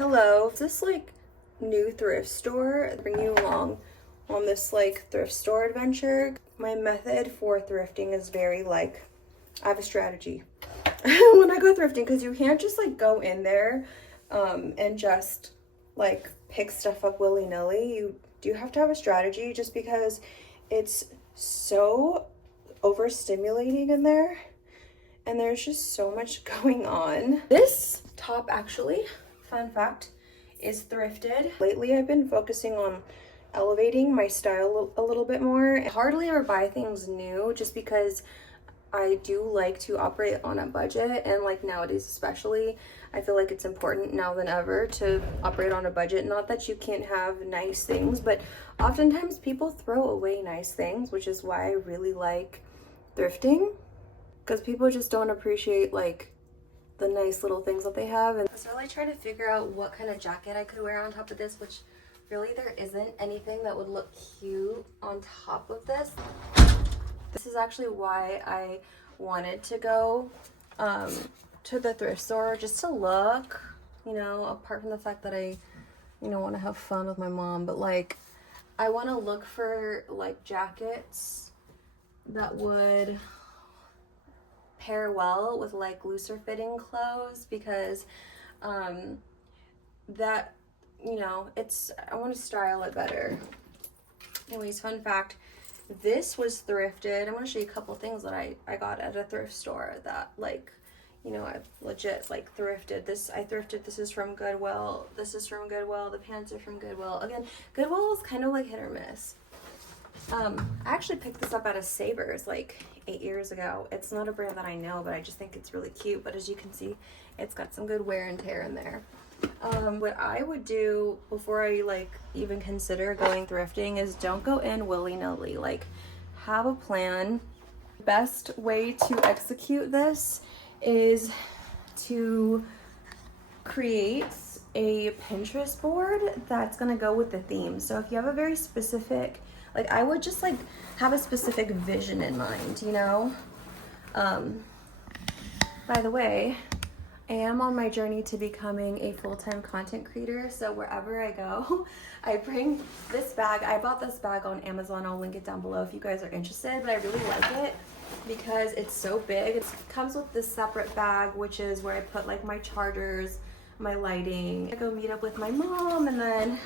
Hello, this like new thrift store. Bring you along on this like thrift store adventure. My method for thrifting is very like, I have a strategy when I go thrifting, because you can't just like go in there and just like pick stuff up willy-nilly. You do have to have a strategy, just because it's so overstimulating in there and there's just so much going on. This top, actually, fun fact, is thrifted. Lately I've been focusing on elevating my style a little bit more. I hardly ever buy things new, just because I do like to operate on a budget, and like nowadays especially, I feel like it's important now than ever to operate on a budget. Not that you can't have nice things, but oftentimes people throw away nice things, which is why I really like thrifting, because people just don't appreciate like the nice little things that they have. And I was really trying to figure out what kind of jacket I could wear on top of this, which really there isn't anything that would look cute on top of this. This is actually why I wanted to go to the thrift store, just to look, you know, apart from the fact that I, you know, want to have fun with my mom, but like I want to look for like jackets that would pair well with like looser fitting clothes, because that, you know, I want to style it better. Anyways, fun fact, this was thrifted. I'm going to show you a couple things that I got at a thrift store that, like, you know, I've legit like thrifted. I thrifted. This is from Goodwill. This is from Goodwill. The pants are from Goodwill. Again, Goodwill is kind of like hit or miss. I actually picked this up at a Savers like 8 years ago. It's not a brand that I know, but I just think it's really cute. But as you can see, it's got some good wear and tear in there. What I would do before I like even consider going thrifting is don't go in willy-nilly. Like, have a plan. Best way to execute this is to create a Pinterest board that's gonna go with the theme. So if you have a very specific, like, I would just like have a specific vision in mind, you know? By the way, I am on my journey to becoming a full-time content creator. So wherever I go, I bring this bag. I bought this bag on Amazon. I'll link it down below if you guys are interested, but I really like it because it's so big. It comes with this separate bag, which is where I put like my chargers, my lighting. I go meet up with my mom, and then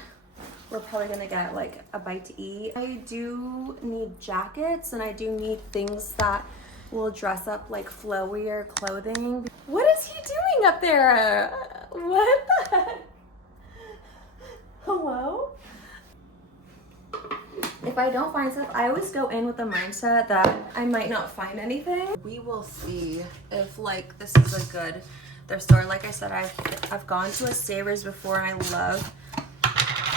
we're probably gonna get like a bite to eat. I do need jackets, and I do need things that will dress up like flowier clothing. What is he doing up there? What the heck? Hello? If I don't find stuff, I always go in with the mindset that I might not find anything. We will see if like this is a good thrift store. Like I said, I've gone to a Savers before, and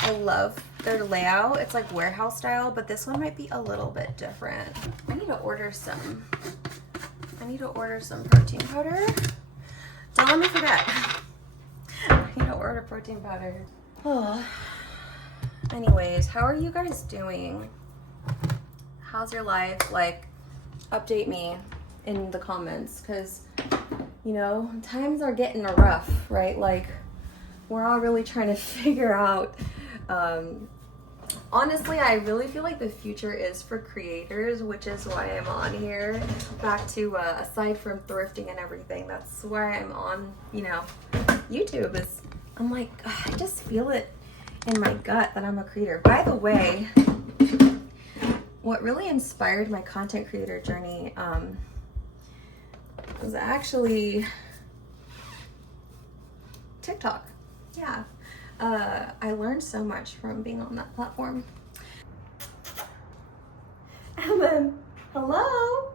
I love their layout. It's like warehouse style, but this one might be a little bit different. I need to order some protein powder. Don't let me forget. I need to order protein powder. Oh. Anyways, how are you guys doing? How's your life? Like, update me in the comments, because, you know, times are getting rough, right? Like, we're all really trying to figure out. Honestly, I really feel like the future is for creators, which is why I'm on here. Back to, aside from thrifting and everything, that's why I'm on, you know, YouTube. I'm like, I just feel it in my gut that I'm a creator. By the way, what really inspired my content creator journey was actually TikTok. Yeah. I learned so much from being on that platform. And then, hello?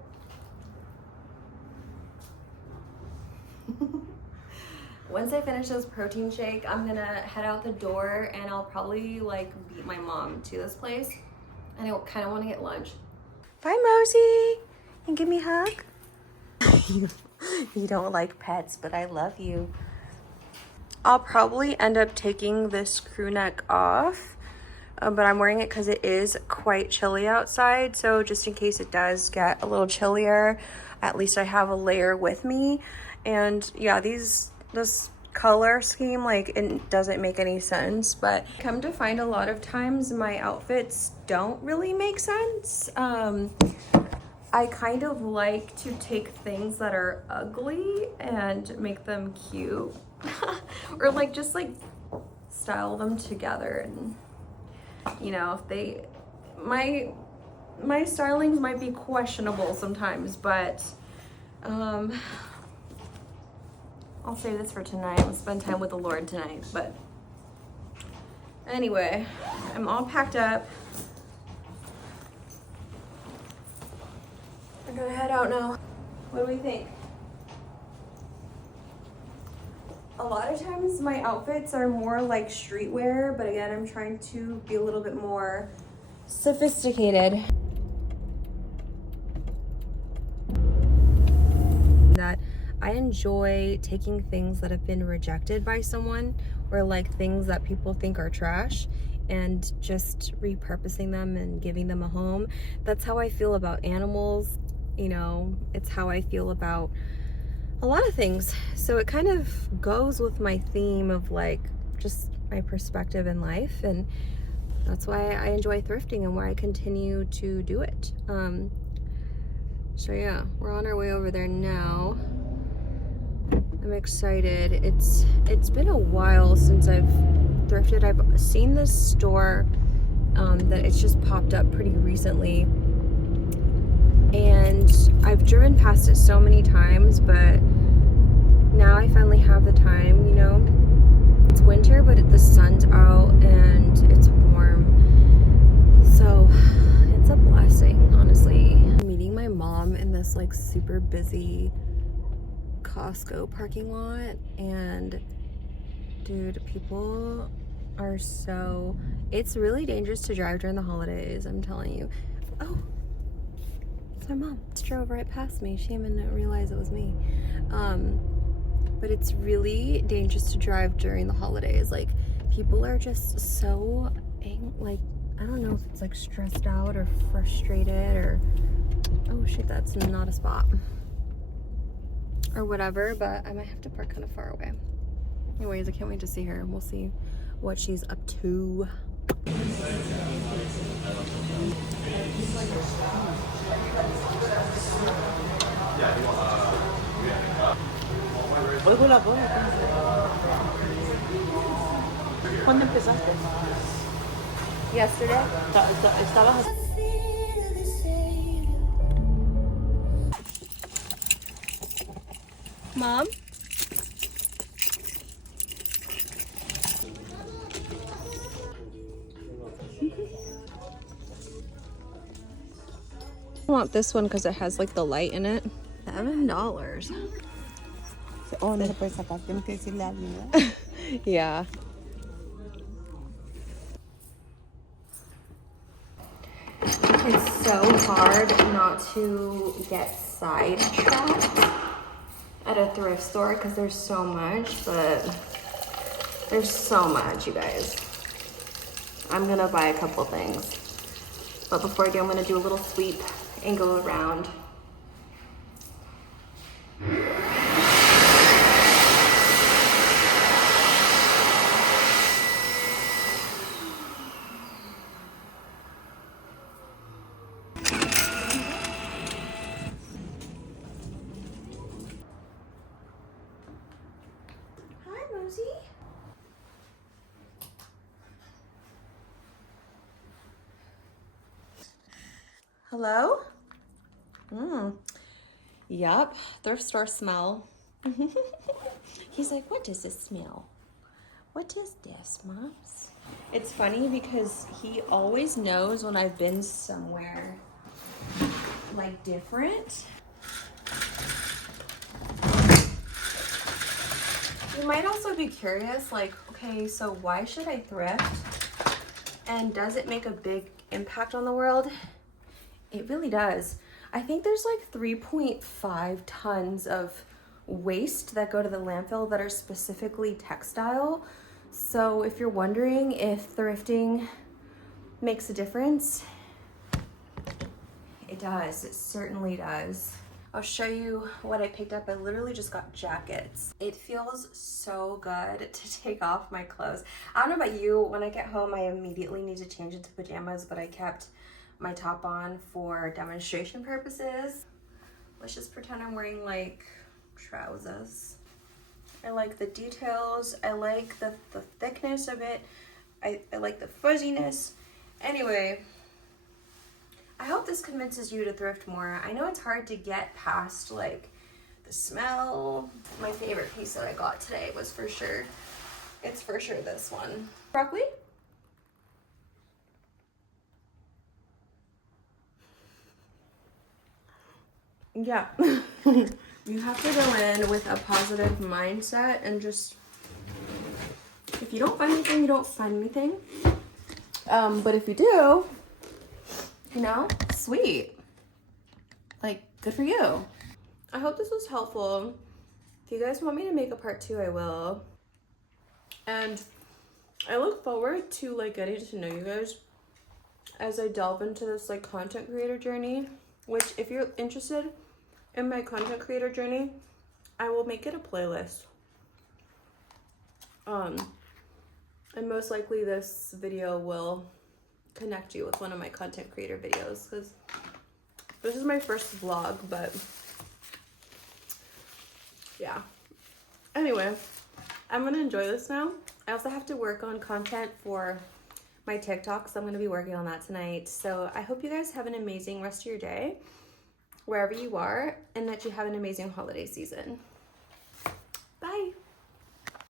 Once I finish this protein shake, I'm gonna head out the door, and I'll probably like beat my mom to this place. And I kind of want to get lunch. Bye, Mosey. And give me a hug. You don't like pets, but I love you. I'll probably end up taking this crew neck off, but I'm wearing it because it is quite chilly outside. So just in case it does get a little chillier, at least I have a layer with me. And yeah, this color scheme, like it doesn't make any sense. But come to find, a lot of times my outfits don't really make sense. I kind of like to take things that are ugly and make them cute or like just like style them together. And you know, my stylings might be questionable sometimes, but I'll save this for tonight. I'll spend time with the Lord tonight. But anyway, I'm all packed up. I'm gonna head out now. What do we think? A lot of times my outfits are more like streetwear, but again, I'm trying to be a little bit more sophisticated. That I enjoy taking things that have been rejected by someone, or like things that people think are trash, and just repurposing them and giving them a home. That's how I feel about animals. You know, it's how I feel about a lot of things. So it kind of goes with my theme of like just my perspective in life, and that's why I enjoy thrifting and why I continue to do it. So yeah, we're on our way over there now. I'm excited. It's been a while since I've thrifted. I've seen this store that it's just popped up pretty recently, and I've driven past it so many times, but now I finally have the time, you know. It's winter, but the sun's out and it's warm, so it's a blessing, honestly. I'm meeting my mom in this like super busy Costco parking lot, and dude, people are so, it's really dangerous to drive during the holidays, I'm telling you. Oh, it's my mom. She drove right past me. She didn't even realize it was me. But it's really dangerous to drive during the holidays. Like, people are just so like, I don't know if it's like stressed out or frustrated or, oh shit, that's not a spot, or whatever, but I might have to park kind of far away. Anyways, I can't wait to see her. We'll see what she's up to. Oigo la voz. ¿Cuándo empezaste? Yesterday. Estabas. Mom? I want this one because it has like the light in it. $7. Oh, no se puede sacar. Tienes que decirle a alguien, ¿verdad? Yeah. It's so hard not to get sidetracked at a thrift store because there's so much, but there's so much, you guys. I'm gonna buy a couple things, but before I do, I'm gonna do a little sweep and go around. Hello? Yup, thrift store smell. He's like, what does this smell? What is this, Moms? It's funny because he always knows when I've been somewhere like different. You might also be curious, like, okay, so why should I thrift? And does it make a big impact on the world? It really does. I think there's like 3.5 tons of waste that go to the landfill that are specifically textile. So if you're wondering if thrifting makes a difference, it does. It certainly does. I'll show you what I picked up. I literally just got jackets. It feels so good to take off my clothes. I don't know about you, when I get home, I immediately need to change into pajamas, but I kept my top on for demonstration purposes. Let's just pretend I'm wearing like trousers. I like the details. I like the thickness of it. I like the fuzziness. Anyway, I hope this convinces you to thrift more. I know it's hard to get past like the smell. My favorite piece that I got today was for sure this one. Broccoli? Yeah. You have to go in with a positive mindset and just, if you don't find anything, you don't find anything. But if you do, you know, sweet. Like, good for you. I hope this was helpful. If you guys want me to make a part 2, I will. And I look forward to like getting to know you guys as I delve into this like content creator journey, which if you're interested in my content creator journey, I will make it a playlist. And most likely this video will connect you with one of my content creator videos, because this is my first vlog, but yeah. Anyway, I'm gonna enjoy this now. I also have to work on content for my TikTok, so I'm gonna be working on that tonight. So I hope you guys have an amazing rest of your day, wherever you are, and that you have an amazing holiday season.